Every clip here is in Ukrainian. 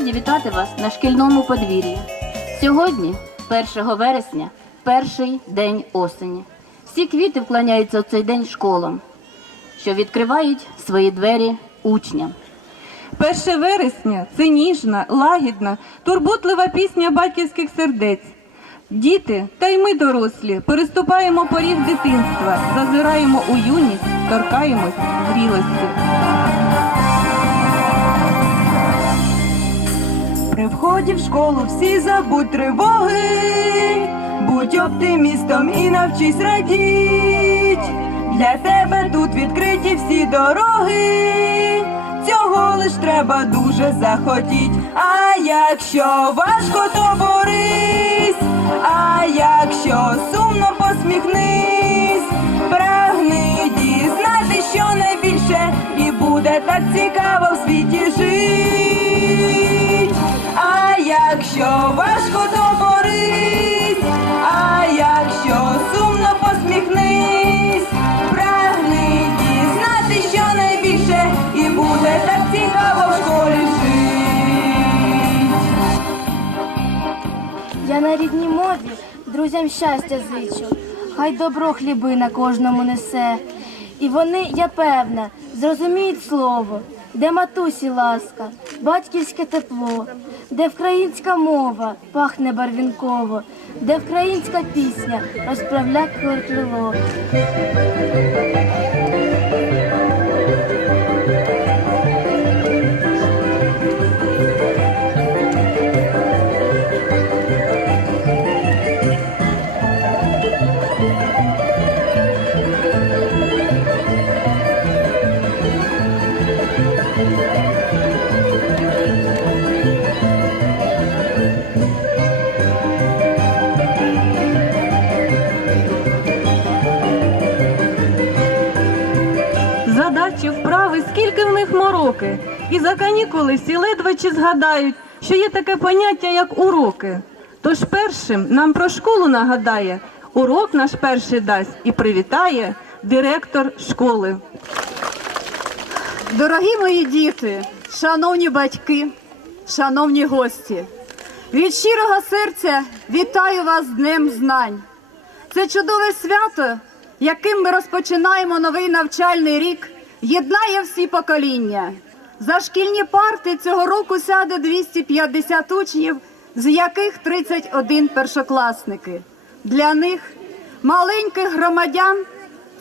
раді вітати вас на шкільному подвір'ї. Сьогодні, 1 вересня, перший день осені. Всі квіти вклоняються в цей день школам, що відкривають свої двері учням. 1 вересня це ніжна, лагідна, турботлива пісня батьківських сердець. Діти, та й ми дорослі, переступаємо поріг дитинства, зазираємо у юність, торкаємось зрілості. При вході в школу всі забудь тривоги, будь оптимістом і навчись радіть. Для тебе тут відкриті всі дороги. Цього лиш треба дуже захотіть. А якщо важко, то борись, а якщо сумно посміхнись, прагни дізнати, що найбільше, і буде так цікаво в світі жить. Якщо важко, то борись, а якщо сумно посміхнись, прагни дізнати, що найбільше, і буде так цікаво в школі жить. Я на рідній мові друзям щастя зичу, хай добро хліби на кожному несе. І вони, я певна, зрозуміють слово, де матусі ласка, батьківське тепло, де вкраїнська мова пахне барвінково, де вкраїнська пісня розправляє крило. Чи згадають, що є таке поняття, як уроки. Тож першим нам про школу нагадає, урок наш перший дасть і привітає директор школи. Дорогі мої діти, шановні батьки, шановні гості, від щирого серця вітаю вас з Днем Знань. Це чудове свято, яким ми розпочинаємо новий навчальний рік, єднає всі покоління. За шкільні парти цього року сяде 250 учнів, з яких 31 першокласники. Для них, маленьких громадян,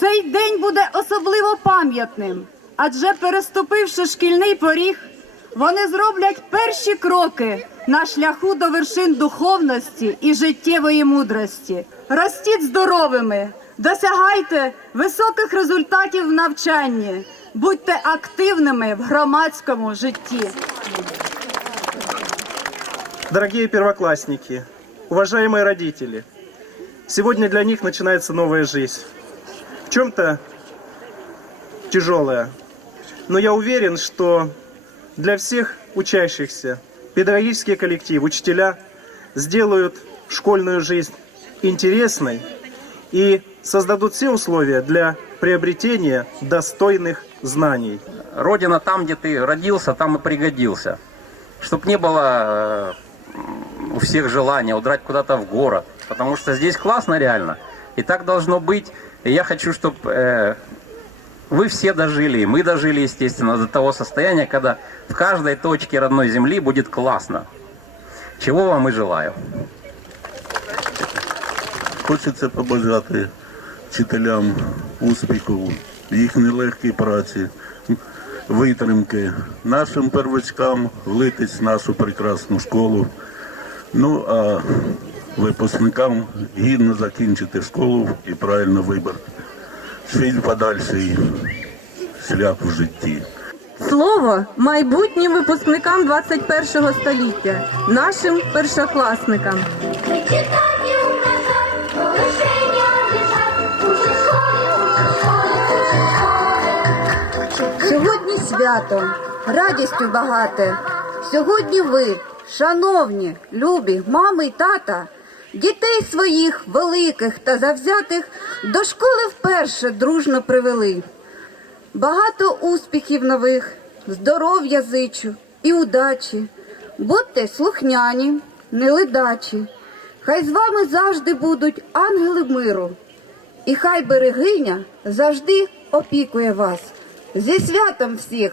цей день буде особливо пам'ятним, адже переступивши шкільний поріг, вони зроблять перші кроки на шляху до вершин духовності і життєвої мудрості. Ростіть здоровими, досягайте високих результатів в навчанні, будьте активними в громадському житті. Дорогие первоклассники, уважаемые родители, сегодня для них начинается новая жизнь. В чем-то тяжелая, но я уверен, что для всех учащихся педагогический коллектив, учителя сделают школьную жизнь интересной и создадут все условия для приобретения достойных знаний. Родина там, где ты родился, там и пригодился. Чтоб не было э, у всех желания удрать куда-то в город. Потому что здесь классно реально. И так должно быть. И я хочу, чтобы вы все дожили, и мы дожили, естественно, до того состояния, когда в каждой точке родной земли будет классно. Чего вам и желаю. Хочеться побажати вчителям успіху, їх нелегкій праці, витримки, нашим первачкам влитись в нашу прекрасну школу. Ну а випускникам гідно закінчити школу і правильно вибрати свій подальший шлях в житті. Слово майбутнім випускникам 21 століття, нашим першокласникам. Свято, радістю багате. Сьогодні ви, шановні, любі, мами й тата, дітей своїх великих та завзятих до школи вперше дружно привели. Багато успіхів нових, здоров'я зичу і удачі. Будьте слухняні, неледачі. Хай з вами завжди будуть ангели миру. І хай берегиня завжди опікує вас. Зі святом всіх!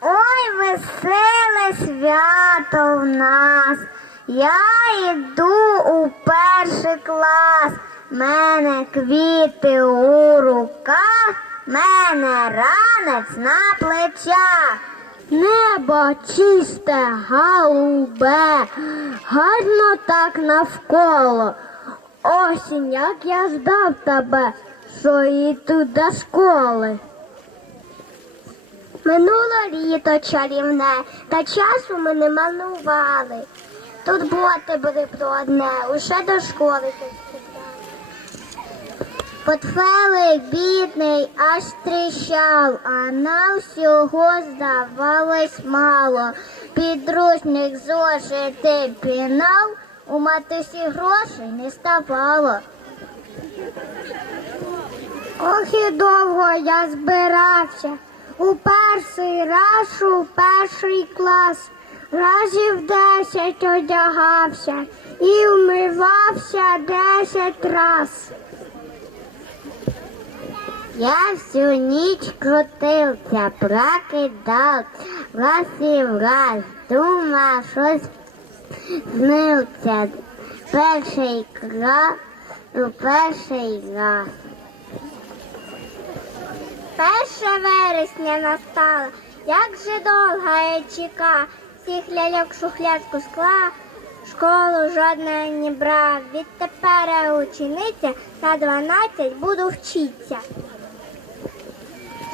Ой, веселе свято в нас. Я йду у перший клас. Мене квіти у руках, мене ранець на плечах. Небо чисте, голубе, гарно так навколо. Осінь, як я ждав тебе, що йду до школи. Минуло літо чарівне, та часу ми не манували. Тут боти були про одне, уже до школи. Портфелик бідний аж тріщав, а нам всього здавалось мало. Підручник зошити пінав, у матусі грошей не ставало. Ох і довго я збирався. У перший раз у перший клас. Разів десять одягався і вмивався десять раз. Я всю ніч крутився, прокидав, раз і враз, думав, щось снився. Перший крас, у перший раз. Перше вересня настало, як же довга я чека, всіх ляльок шухлядку скла, школу жодної не брав. Відтепер учениця на 12 буду вчитися.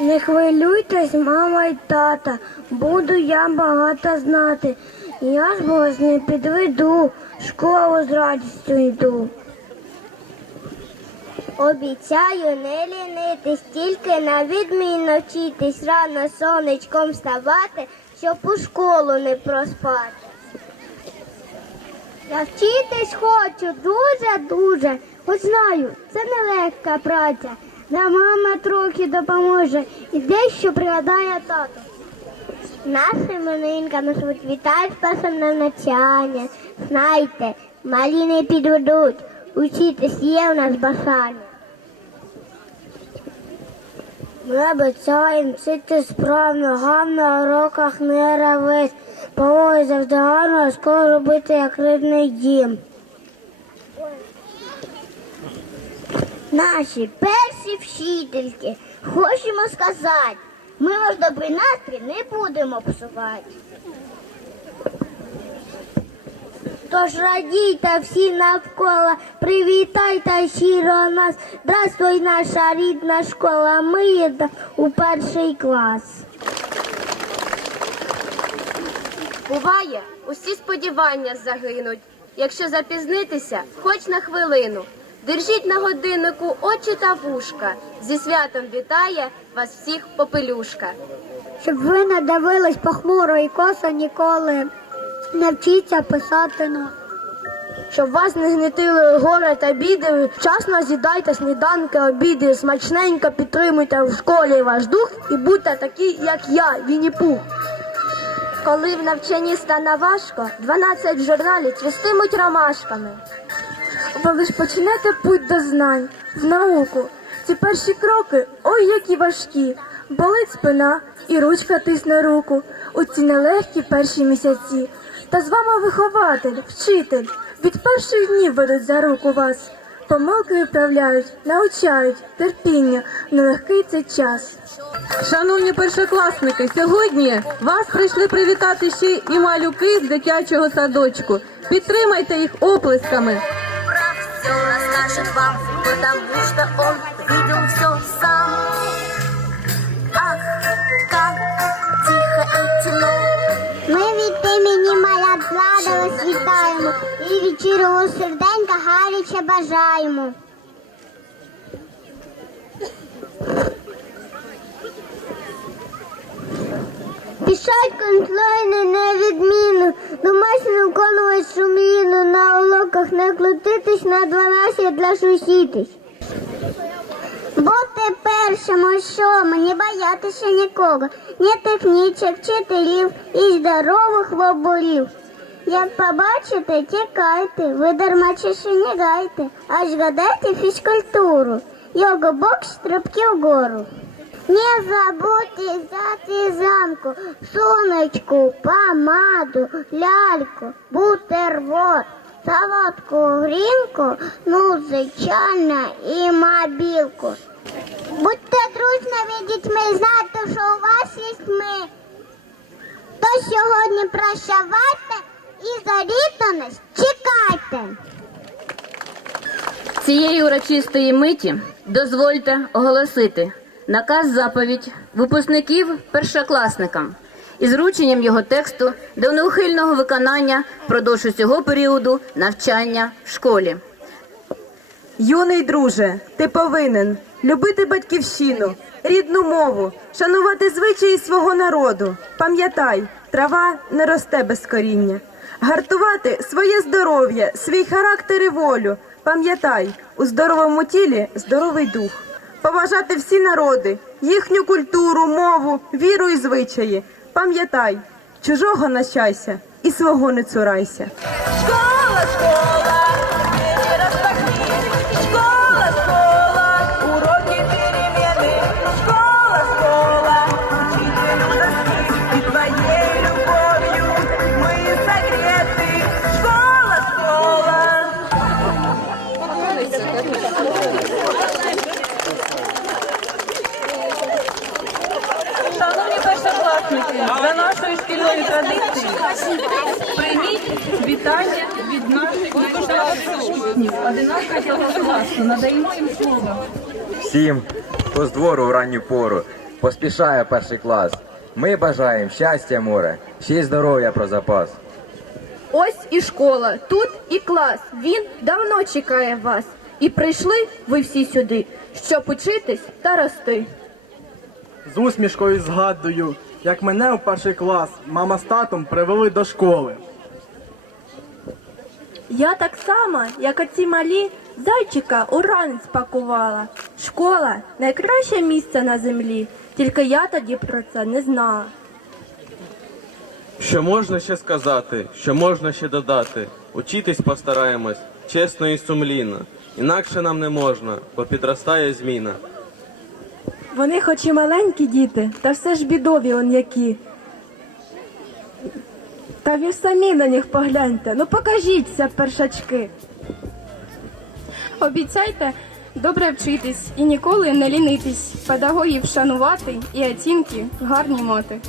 Не хвилюйтесь, мама й тата, буду я багато знати. Я ж вас не підведу, школу з радістю йду. Обіцяю не лінитись, тільки на відмінно вчитись, рано сонечком вставати, щоб у школу не проспати. Я вчитись хочу дуже-дуже, хоч знаю, це нелегка праця. Да мама трохи допоможе і дещо пригадає тато. Наша іменинка нас вітає з на навчання. Знайте, малі не підведуть, учитись є у нас бажання. Ми обіцяємо вчити справно, гам на уроках не равись. Пової завжди гарно, а школу робити як рідний дім. Наші перші вчительки, хочемо сказати, ми ваш добрий настрій не будемо псувати. Тож радійте всі навколо, привітайте щиро нас, здравствуй наша рідна школа, ми йдемо у перший клас. Буває, усі сподівання загинуть, якщо запізнитися хоч на хвилину. Держіть на годиннику очі та вушка. Зі святом вітає вас всіх попелюшка. Щоб ви не дивились похмуро і косо ніколи, навчіться писати ну. Щоб вас не гнітили горе та біди, вчасно з'їдайте сніданки, обіди, смачненько підтримуйте в школі ваш дух і будьте такі, як я, Вінні-Пух. Коли в навчанні стане важко, 12 в журналі цвістимуть ромашками. Ви лиш почнете путь до знань, в науку. Ці перші кроки, ой, які важкі. Болить спина і ручка тисне руку у ці нелегкі перші місяці. Та з вами вихователь, вчитель, від перших днів ведуть за руку вас. Помилки виправляють, навчають, терпіння, нелегкий цей час. Шановні першокласники, сьогодні вас прийшли привітати ще і малюки з дитячого садочку. Підтримайте їх оплесками. Прав все вам, потому что он видел все сам. Вітаємо і щирого серденька гаряче бажаємо. Пішать контрольне невідмінно, домашнє виконувати сумлінно, на уроках не крутитись, на 12 для сусідись. Бути першим шому, не боятися нікого, ні технічок, вчителів і здорових лобурів. Як побачите, тікайте, ви дарма не гайте, аж гадайте фізкультуру, його бокс, стрибки вгору. Не забудьте взяти замку, сонечку, помаду, ляльку, бутерброд, солодку грінку, ну, звичайно, і мобілку. Будьте дружними дітьми, знайте, що у вас є ми. То сьогодні прощавайте і чекайте. Цієї урочистої миті дозвольте оголосити наказ заповідь випускників першокласникам із врученням його тексту до неухильного виконання впродовж усього періоду навчання в школі. Юний друже, ти повинен любити батьківщину, рідну мову, шанувати звичаї свого народу. Пам'ятай, трава не росте без коріння. Гартувати своє здоров'я, свій характер і волю. Пам'ятай, у здоровому тілі здоровий дух. Поважати всі народи, їхню культуру, мову, віру і звичаї. Пам'ятай, чужого нащайся і свого не цурайся. Школа, школа, найкращих 11 класу. Надаємо їм слово. Всім, хто з двору в ранню пору, поспішає перший клас. Ми бажаємо щастя, море, ще й здоров'я про запас. Ось і школа, тут і клас. Він давно чекає вас. І прийшли ви всі сюди, щоб учитись та рости. З усмішкою згадую, як мене у перший клас мама з татом привели до школи. Я так само, як оці малі, зайчика у ранець пакувала. Школа найкраще місце на землі, тільки я тоді про це не знала. Що можна ще сказати, що можна ще додати? Учитись постараємось, чесно і сумлінно. Інакше нам не можна, бо підростає зміна. Вони хоч і маленькі діти, та все ж бідові он які. Та ви самі на них погляньте, ну покажіться, першачки. Обіцяйте добре вчитись і ніколи не лінитись, педагогів шанувати і оцінки гарні мати.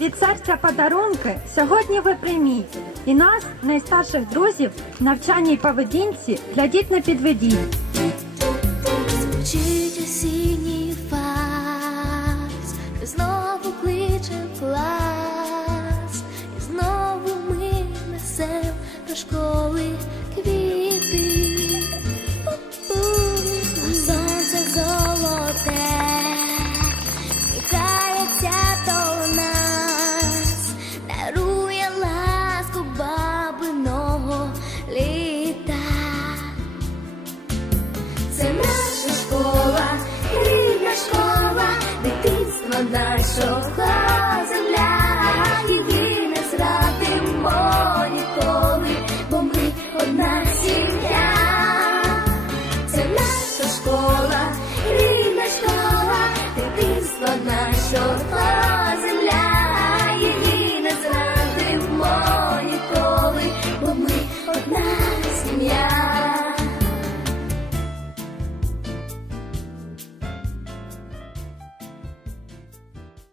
Від серця подарунки сьогодні ви прийміть. І нас, найстарших друзів, навчаній поведінці глядіть не підведіть.